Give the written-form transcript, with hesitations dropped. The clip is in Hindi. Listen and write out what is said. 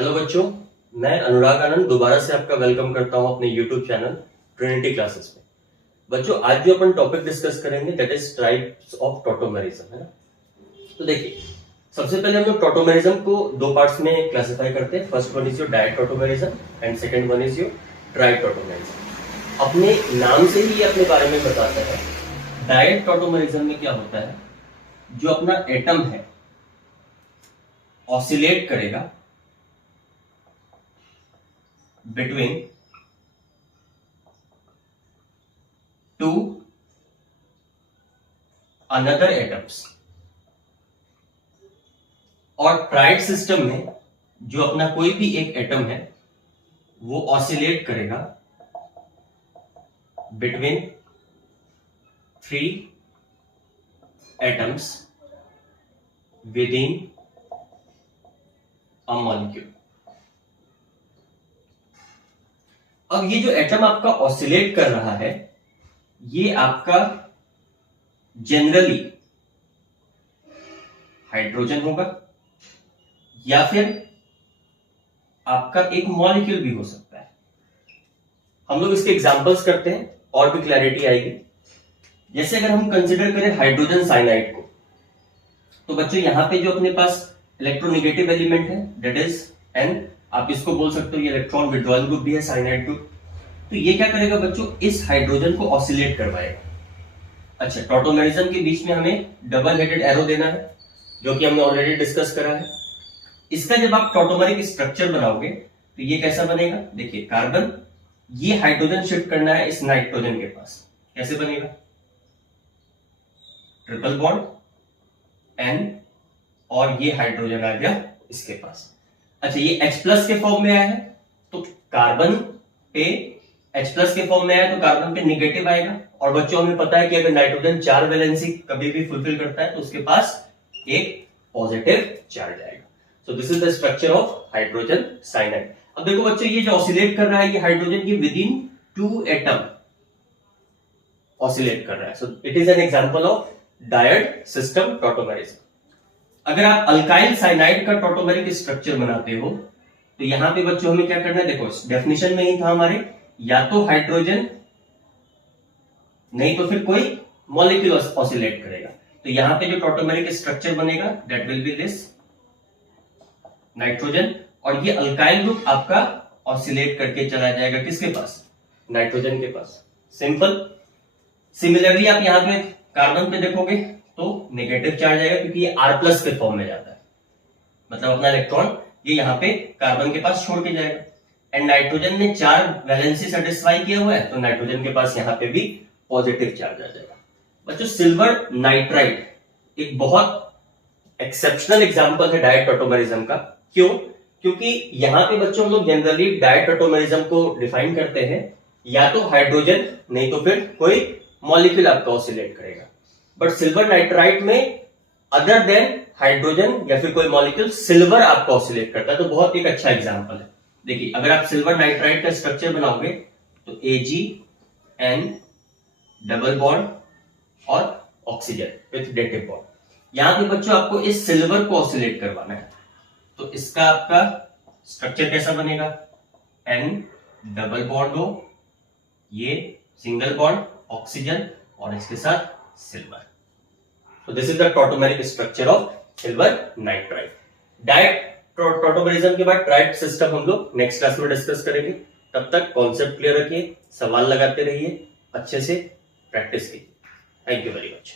हेलो बच्चों, मैं अनुराग आनंद दोबारा से आपका वेलकम करता हूं अपने यूट्यूब चैनल ट्रिनिटी क्लासेस में। बच्चों, आज जो अपन टॉपिक डिस्कस करेंगे that is types of tautomerism, है ना। तो देखिए, सबसे पहले हम लोग टॉटोमेरिज्म को दो पार्ट्स में क्लासिफाई करते हैं। First one is your direct tautomerism and second one is your tried tautomerism. अपने नाम से ही ये अपने बारे में बताता है। डायरेक्ट टॉटोमेरिज्म में क्या होता है, जो अपना एटम है ऑसिलेट करेगा between two another atoms। और ट्राइड सिस्टम में जो अपना कोई भी एक एटम है वो ऑसिलेट करेगा between three atoms within a molecule. अब ये जो एटम आपका ऑसिलेट कर रहा है ये आपका जनरली हाइड्रोजन होगा या फिर आपका एक मॉलिक्यूल भी हो सकता है। हम लोग इसके एग्जांपल्स करते हैं और भी क्लैरिटी आएगी। जैसे अगर हम कंसिडर करें हाइड्रोजन साइनाइड को, तो बच्चों यहां पे जो अपने पास इलेक्ट्रोनेगेटिव एलिमेंट है दैट इज एन, आप इसको बोल सकते हो ये इलेक्ट्रॉन विड्रॉल ग्रुप भी है साइनाइड ग्रुप। तो ये क्या करेगा बच्चों, इस हाइड्रोजन को ऑसिलेट करवाएगा। अच्छा, टॉटोमेरिज्म के बीच में हमें डबल हेडेड एरो देना है जो कि हमने ऑलरेडी डिस्कस करा है। इसका जब आप टॉटोमेरिक स्ट्रक्चर बनाओगे तो ये कैसा बनेगा, देखिए कार्बन, ये हाइड्रोजन शिफ्ट करना है इस नाइट्रोजन के पास। कैसे बनेगा, ट्रिपल बॉन्ड एन और ये हाइड्रोजन आ गया इसके पास। अच्छा, ये H प्लस के फॉर्म में आया है तो कार्बन पे H प्लस के फॉर्म में आया तो कार्बन पे निगेटिव आएगा। और बच्चों हमें पता है कि अगर नाइट्रोजन 4 वैलेंसी कभी भी फुलफिल करता है तो उसके पास एक पॉजिटिव चार्ज आएगा। So this is the structure of hydrogen cyanide. अब देखो बच्चों, ये जो ऑसिलेट कर रहा है ये हाइड्रोजन ये विद इन 2 एटम ऑसिलेट कर रहा है। So it is an example of dyad system tautomerism. अगर आप अल्काइल साइनाइड का टॉटोमेरिक स्ट्रक्चर बनाते हो तो यहां पे बच्चों हमें क्या करना है, देखो डेफिनेशन में ही था हमारे, या तो हाइड्रोजन नहीं तो फिर कोई मॉलिक्यूल ऑसिलेट करेगा। तो यहां पे जो टॉटोमेरिक स्ट्रक्चर बनेगा that will be this nitrogen, और ये अल्काइल ग्रुप आपका ऑसिलेट करके चला जाएगा किसके पास, नाइट्रोजन के पास। सिंपल। सिमिलरली आप यहां पे कार्बन पे देखोगे तो नेगेटिव चार्ज आएगा क्योंकि ये R प्लस के फॉर्म में जाता है, मतलब अपना इलेक्ट्रॉन ये यहां पे कार्बन के पास छोड़ के जाएगा। एंड नाइट्रोजन ने 4 वैलेंसी सेटिस्फाई किया हुआ है तो नाइट्रोजन के पास यहां पे भी पॉजिटिव चार्ज आ जाएगा। बच्चों, सिल्वर नाइट्राइड एक बहुत एक्सेप्शनल एग्जांपल है डायरेक्ट टॉटोमेरिज्म का। क्यों? क्योंकि यहां पे बच्चों हम लोग जनरली डायरेक्ट टॉटोमेरिज्म को डिफाइन करते हैं या तो हाइड्रोजन नहीं तो फिर कोई मॉलिक्यूल आपका ऑसिलेट करेगा। बट सिल्वर नाइट्राइड में अदर देन हाइड्रोजन या फिर कोई मॉलिक्यूल सिल्वर आपका ऑसिलेट करता है। तो बहुत एक अच्छा एग्जांपल है। देखिए, अगर आप सिल्वर नाइट्राइड का स्ट्रक्चर बनाओगे तो AgN डबल बॉन्ड और ऑक्सीजन विथ डेटिव बॉन्ड। यहां पे बच्चों आपको इस सिल्वर को ऑसिलेट करवाना है तो इसका आपका स्ट्रक्चर कैसा बनेगा, N डबल बॉन्ड O, ये सिंगल बॉन्ड ऑक्सीजन और इसके साथ silver. So this is the tautomeric structure of silver nitride। Direct tautomerism के बाद ट्राइड सिस्टम हम लोग नेक्स्ट क्लास में डिस्कस करेंगे। तब तक कॉन्सेप्ट क्लियर रखिए, सवाल लगाते रहिए, अच्छे से प्रैक्टिस कीजिए। Thank you very much.